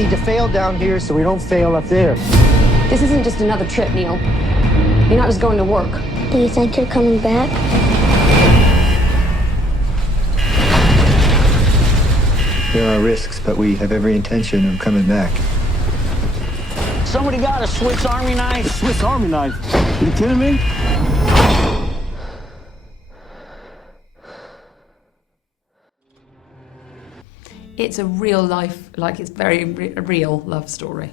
need to fail down here so we don't fail up there. This isn't just another trip, Neil. You're not just going to work. Do you think you're coming back? There are risks, but we have every intention of coming back. Somebody got a Swiss Army knife? A Swiss Army knife? You kidding me? It's a real life, like it's very real love story.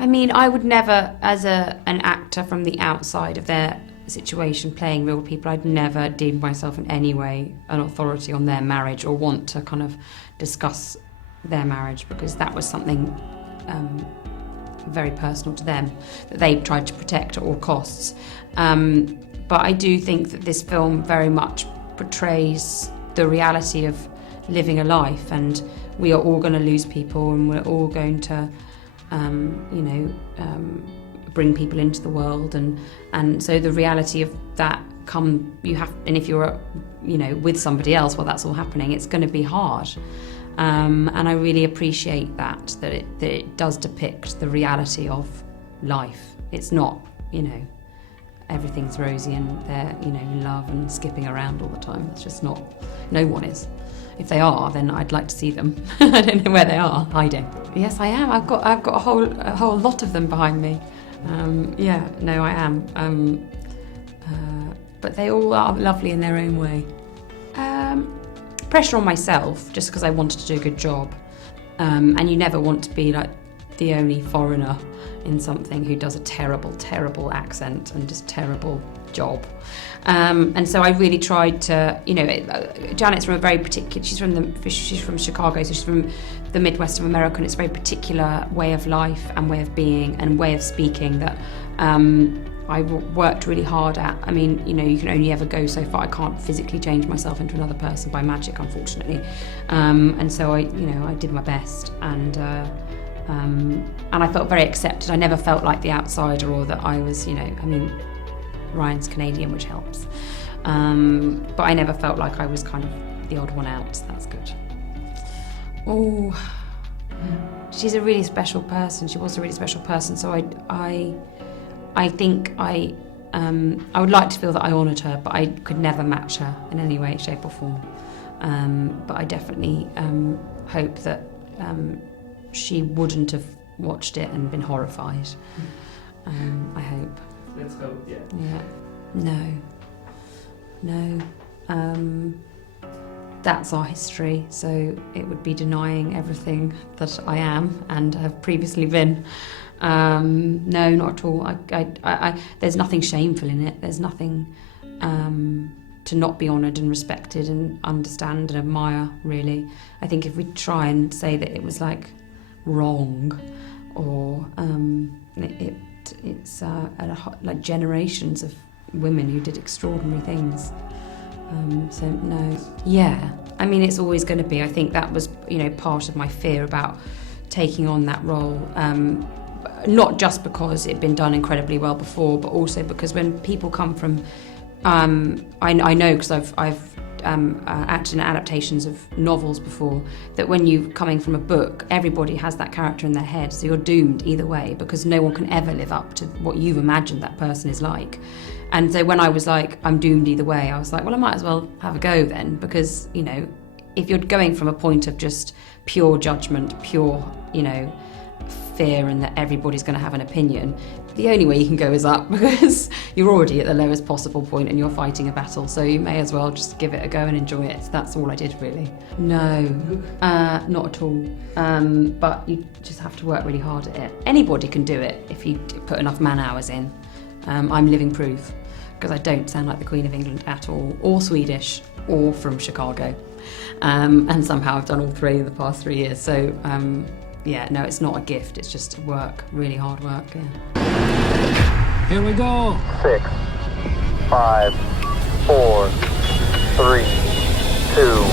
I mean, I would never, as an actor from the outside of their situation, playing real people, I'd never deem myself in any way an authority on their marriage or want to kind of discuss their marriage, because that was something very personal to them that they tried to protect at all costs. But I do think that this film very much portrays the reality of living a life, and we are all going to lose people, and we're all going to bring people into the world, and so the reality of that and if you're with somebody else while that's all happening, it's going to be hard, and I really appreciate that it does depict the reality of life. It's not everything's rosy and they're in love and skipping around all the time. It's just not. No one is. If they are, then I'd like to see them. I don't know where they are, hiding. Yes, I am. I've got a whole lot of them behind me. I am. But they all are lovely in their own way. Pressure on myself, just because I wanted to do a good job. And you never want to be like the only foreigner in something who does a terrible, terrible accent and just terrible job. And so I really tried to, Janet's from a very particular, she's from Chicago, so she's from the Midwest of America, and it's a very particular way of life and way of being and way of speaking that I worked really hard at. I mean, you can only ever go so far. I can't physically change myself into another person by magic, unfortunately. And so I did my best, and I felt very accepted. I never felt like the outsider, or that I was, Ryan's Canadian, which helps. But I never felt like I was kind of the odd one out, so that's good. Oh, she's a really special person. She was a really special person, so I think I would like to feel that I honoured her, but I could never match her in any way, shape or form. But I definitely hope that she wouldn't have watched it and been horrified. I hope. Let's hope, yeah. Yeah. No. That's our history, so it would be denying everything that I am and have previously been. No, not at all. There's nothing shameful in it. There's nothing to not be honoured and respected and understand and admire, really. I think if we try and say that it was like wrong, or it's like generations of women who did extraordinary things. So no, yeah. I mean, it's always going to be. I think that was, part of my fear about taking on that role. Not just because it'd been done incredibly well before, but also because when people come from, I know because I've acted in adaptations of novels before, that when you're coming from a book, everybody has that character in their head, so you're doomed either way, because no one can ever live up to what you've imagined that person is like. And so when I was like, I'm doomed either way, I was like, well, I might as well have a go then, because, if you're going from a point of just pure judgment, pure, fear, and that everybody's going to have an opinion, the only way you can go is up, because you're already at the lowest possible point and you're fighting a battle, so you may as well just give it a go and enjoy it. So that's all I did, really. No, not at all. But you just have to work really hard at it. Anybody can do it if you put enough man hours in. I'm living proof, because I don't sound like the Queen of England at all, or Swedish, or from Chicago. And somehow I've done all three in the past 3 years. So no, it's not a gift, it's just work, really hard work, yeah. Here we go. 6, 5, 4, 3, 2,